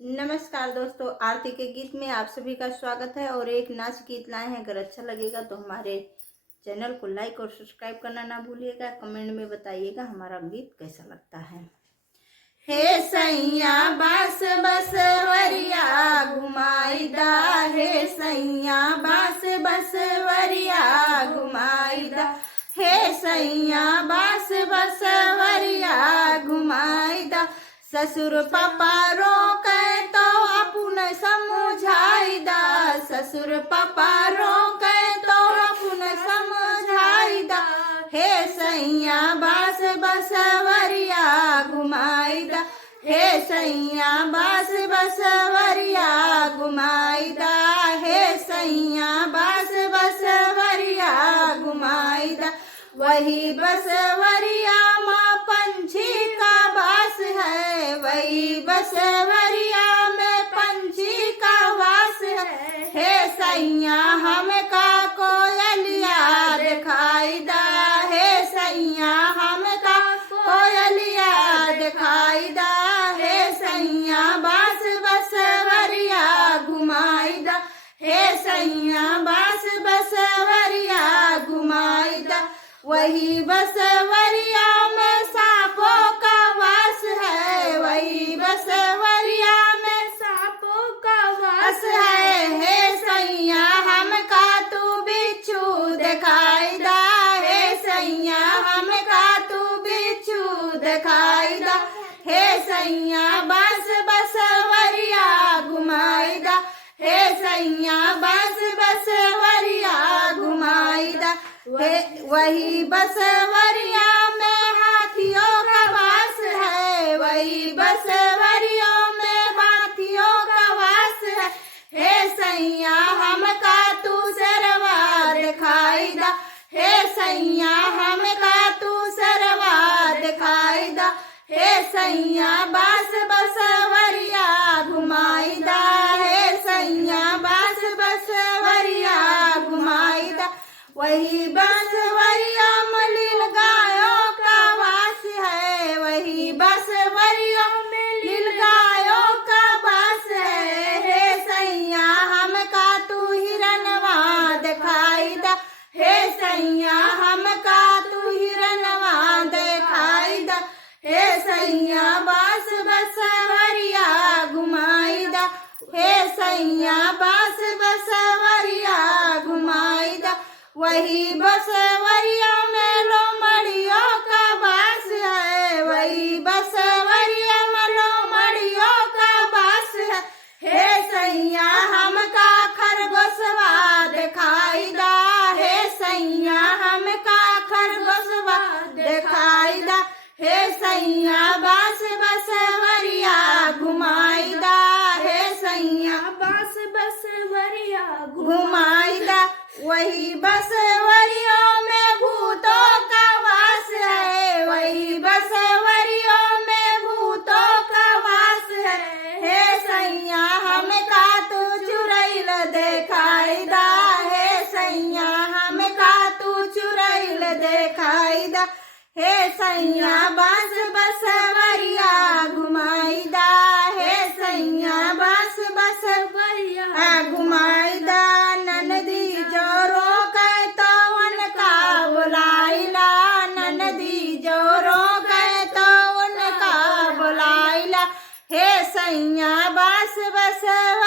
नमस्कार दोस्तों, आरती के गीत में आप सभी का स्वागत है। और एक नाच गीत लाए हैं। अगर अच्छा लगेगा तो हमारे चैनल को लाइक और सब्सक्राइब करना ना भूलिएगा। कमेंट में बताइएगा हमारा गीत कैसा लगता है। हे सैया बास बसवरिया घुमाईदा, हे सैया बास बसवरिया घुमाईदा, हे सैया बास बसवरिया घुमाईदा। ससुर पापा रोके तो अपुन समझाईदा, ससुर पापा रोके तो अपुन समझाईदा। हे सैया बास बसवरिया घुमाईदा, हे सैया बास बसवरिया घुमाईदा, हे सैया बास बसवरिया घुमाईदा। वही बसवरिया माँ पंछी का वास है, वही बसवरिया में पंछी का वास है। हे सैया हमका कोयलिया दिखाईदा, हे सैया हमका कोयलिया दिखाईदा। हे सैया बास बसवरिया घुमाईदा, हे सैया बास बसवरिया घुमाईदा। वही बसवरिया में सांपों का वास है, वही बसवरिया में सांपों का वास है। हे सैया हमका तू बिच्छू दिखाईदा, हे सैया हमका तू बिच्छू दिखाईदा। हे सैया बास बसवरिया घुमाईदा, हे सैया बास बसवरिया घुमाईदा। वही बसवरिया में हाथियों का वास है, वही बसवरिया में हाथियों का वास है। हे सैया हमका तू सरवा दिखाईदा, हे सैया हमका तू सरवा दिखाईदा। हे सैया बास बसवरिया घुमाईदा, हे सैया बास बसवरिया घुमाईदा। वही बसवरिया में लील गायों का वास है, वही बसवरिया में लील गायों का वास है। हे सैया हमका तू हिरनवा दिखाईदा, हे सैया हमका तू हिरनवा दिखाईदा। हे सैया बास बसवरिया घुमाईदा, हे सैया बास बसवरिया घुमाईदा। वही बसवरिया में लोमड़ियों का वास है, वही बसवरिया में लोमड़ियों का वास है। हे सैया हमका खरगोशवा दिखाईदा, हे सैया हमका खरगोशवा दिखाईदा। हे सैया बास बसवरिया घुमाईदा, हे सैया बास बसवरिया घुमाईदा। वही बसवरिया में भूतों का वास है, वही बसवरिया में भूतों का वास है। हे सैया हमका तू चुड़ैल दिखाईदा, हे सैया हमका तू चुड़ैल दिखाईदा। हे सैया बास बसवरिया घुमाईदा, हे सैया बास बसवरिया घुमाईदा। ननदी जो रोके तो उनका बुलाइला, ननदी जो रोके तो उनका बुलाइला। हे सैया बास बसवरिया